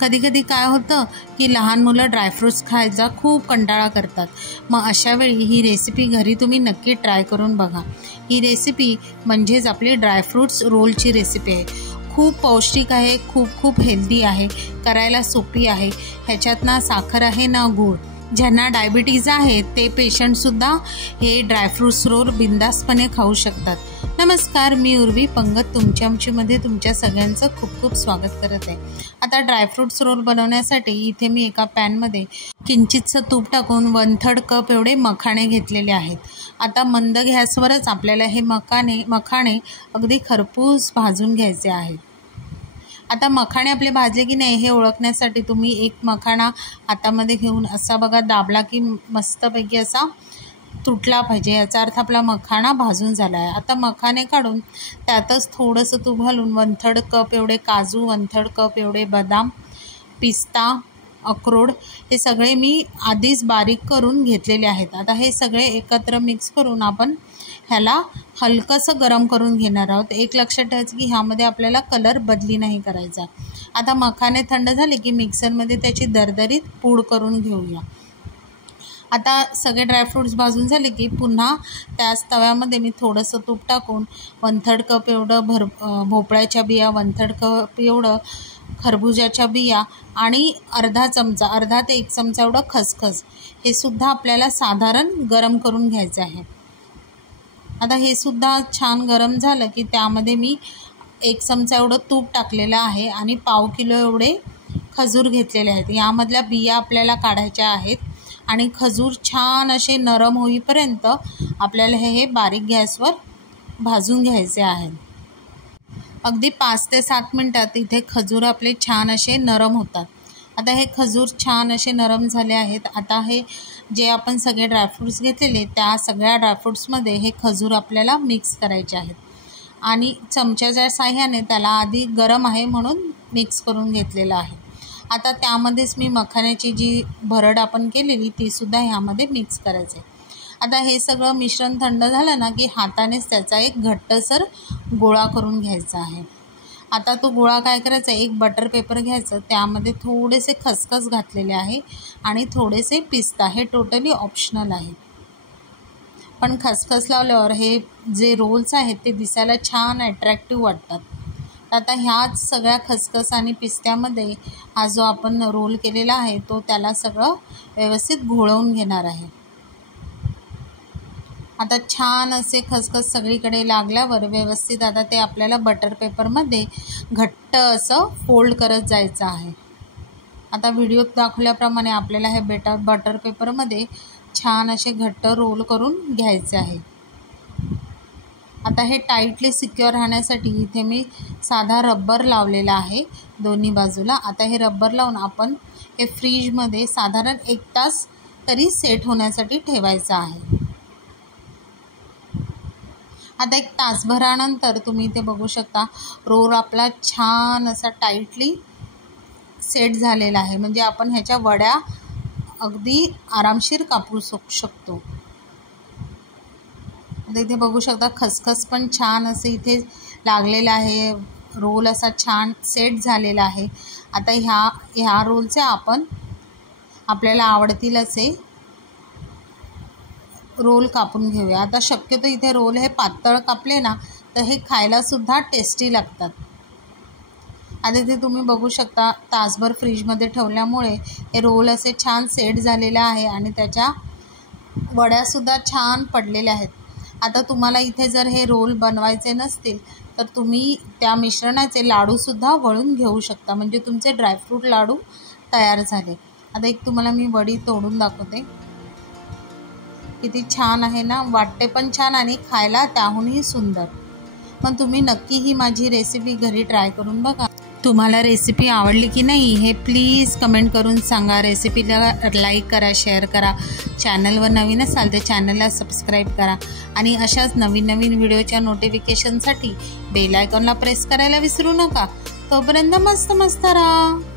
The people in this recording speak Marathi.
कधी कधी काय होतं की लहान मुलं ड्रायफ्रूट्स खायचा खूप कंटाळा करतात। मग अशा वेळी ही रेसिपी घरी तुम्ही नक्की ट्राय करून बघा। ही रेसिपी म्हणजेच आपली ड्रायफ्रूट्स रोलची रेसिपी आहे। खूप पौष्टिक आहे, खूप हेल्दी आहे, करायला सोपी आहे। ह्याच्यात ना साखर आहे ना गूळ। ज्यांना डायबिटीज आहे ते पेशंटसुद्धा हे ड्रायफ्रूट्स रोल बिंदासपणे खाऊ शकतात। नमस्कार, मी उर्वी पंगत तुमच्या आमचीमध्ये तुमच्या सगळ्यांचं खूप स्वागत करत आहे। आता ड्रायफ्रूट्स रोल बनवण्यासाठी इथे मी एका पॅनमध्ये किंचितसं तूप टाकून 1/3 कप एवढे मखाणे घेतलेले आहेत। आता मंद गॅसवरच आपल्याला हे मखाणे अगदी खरपूस भाजून घ्यायचे आहेत। आता मखाणे आपले भाजले की नाही हे ओळखण्यासाठी तुम्ही एक मखाणा हातामध्ये घेऊन असा बघा दाबला की मस्तपैकी असा तुटला पाहिजे, याचा अर्थ आपला मखाणा भाजून झाला आहे। आता मखाणे काढून त्यातच थोडंसं तूप घालून 1/3 कप एवढे काजू, 1/3 कप एवढे बदाम, पिस्ता, अक्रोड हे सगळे मी आधीच बारीक करून घेतलेले आहेत। आता हे सगळे एकत्र मिक्स करून आपण ह्याला हलकंसं गरम करून घेणार आहोत। एक लक्षात ठेवायचं की ह्यामध्ये आपल्याला कलर बदली नाही करायचा। आता मखाणे थंड झाले की मिक्सरमध्ये त्याची दरदरीत पूड करून घेऊया। आता सगळे ड्रायफ्रूट्स भाजून झाले की पुन्हा त्याच तव्यामध्ये मी थोडंसं तूप टाकून 1/3 कप एवढं भोपळ्याच्या बिया, 1/3 कप एवढं खरबुजाच्या बिया आणि अर्धा ते 1 चमचा एवढं खसखस हे सुद्धा आपल्याला साधारण गरम करून घ्यायचं आहे। आता हे सुद्धा छान गरम झालं की त्यामध्ये मी 1 चमचा एवढं तूप टाकलेलं आहे आणि पाव किलो एवढे खजूर घेतलेले आहेत। यामधल्या बिया आपल्याला काढायच्या आहेत आणि खजूर छान असे नरम होईपर्यंत आपल्याला हे बारीक गॅसवर भाजून घ्यायचे आहेत। अगदी 5 ते 7 मिनटात इथे खजूर आपले छान असे नरम होतात। आता हे खजूर छान असे नरम झाले आहेत। आता हे जे आपण सगळे ड्रायफ्रूट्स घेतलेले त्या सगळ्या ड्रायफ्रूट्समध्ये हे खजूर आपल्याला मिक्स करायचे आहेत आणि चमच्याच्या साह्याने त्याला आधी गरम आहे म्हणून मिक्स करून घेतलेलं आहे। आता त्यामध्येच मी मखाण्याची जी भरड आपण केलेली ती सुद्धा ह्यामध्ये मिक्स करायचं आहे। आता हे सगळं मिश्रण थंड झालं ना की हातानेच त्याचा एक घट्टसर गोळा करून घ्यायचा आहे। आता तो गोळा काय करायचा, एक बटर पेपर घ्यायचं, त्यामध्ये थोडेसे खसखस घातलेले आहे आणि थोडेसे पिस्ता, हे टोटली ऑप्शनल आहे, पण खसखस लावल्यावर हे जे रोल्स आहेत ते दिसायला छान अट्रॅक्टिव्ह वाटतात। आता ह्याच सगळ्या खसखस आणि पिस्त्यामध्ये हा जो आपण रोल केलेला आहे तो त्याला सगळं व्यवस्थित घोळवून घेणार आहे। आता छान असे खसखस सगळीकडे लागल्यावर व्यवस्थित आता ते आपल्याला बटर पेपरमध्ये घट्ट असं फोल्ड करत जायचं आहे। आता व्हिडिओत दाखवल्याप्रमाणे आपल्याला हे बटर पेपरमध्ये छान असे घट्ट रोल करून घ्यायचे आहे। आता हे टाईटली सिक्युअर राहण्यासाठी इथे मी साधा रबर लावलेला आहे दोन्ही बाजूला। आता हे रबर लावून आपण हे फ्रीजमध्ये साधारण 1 तास तरी सेट होण्यासाठी ठेवायचं आहे। आता 1 तासभरानंतर तुम्ही इथे बघू शकता रोल आपला छान असा टाईटली सेट झालेला आहे, म्हणजे आपण ह्याच्या वड्या अगदी आरामशीर कापू शकतो। आता इथे बघू शकता खसखस पण छान असे इथे लागलेला आहे, रोल असा छान सेट झालेला आहे। आता ह्या रोलचे आपण आपल्याला आवडतील असे रोल कापून घेऊया। आता शक्यतो इथे रोल हे पातळ कापले ना तर हे खायला सुद्धा टेस्टी लागतात। आता इथे तुम्ही बघू शकता तासभर फ्रीजमध्ये ठेवल्यामुळे हे रोल असे छान सेट झालेले आहे आणि त्याच्या वड्यासुद्धा छान पडलेल्या आहेत। आता तुम्हाला इथे जर हे रोल बनवायचे नसतील तर तुम्ही त्या मिश्रणाचे लाडूसुद्धा वळून घेऊ शकता, म्हणजे तुमचे ड्रायफ्रूट लाडू तयार झाले। आता एक तुम्हाला मी वडी तोडून दाखवते, किती छान आहे ना, वाटते पण छान आणि खायला त्याहूनही सुंदर। पण तुम्ही नक्की ही माझी रेसिपी घरी ट्राय करून बघा। तुम्हाला रेसिपी आवडली की नाही हे प्लीज कमेंट करून सांगा। रेसिपीला लाईक करा, शेअर करा, चॅनलवर नवीन असाल तर चॅनलला सबस्क्राईब करा आणि अशाच नवीन व्हिडिओच्या नोटिफिकेशनसाठी बेल आयकॉनला प्रेस करायला विसरू नका। तोपर्यंत मस्त राहा।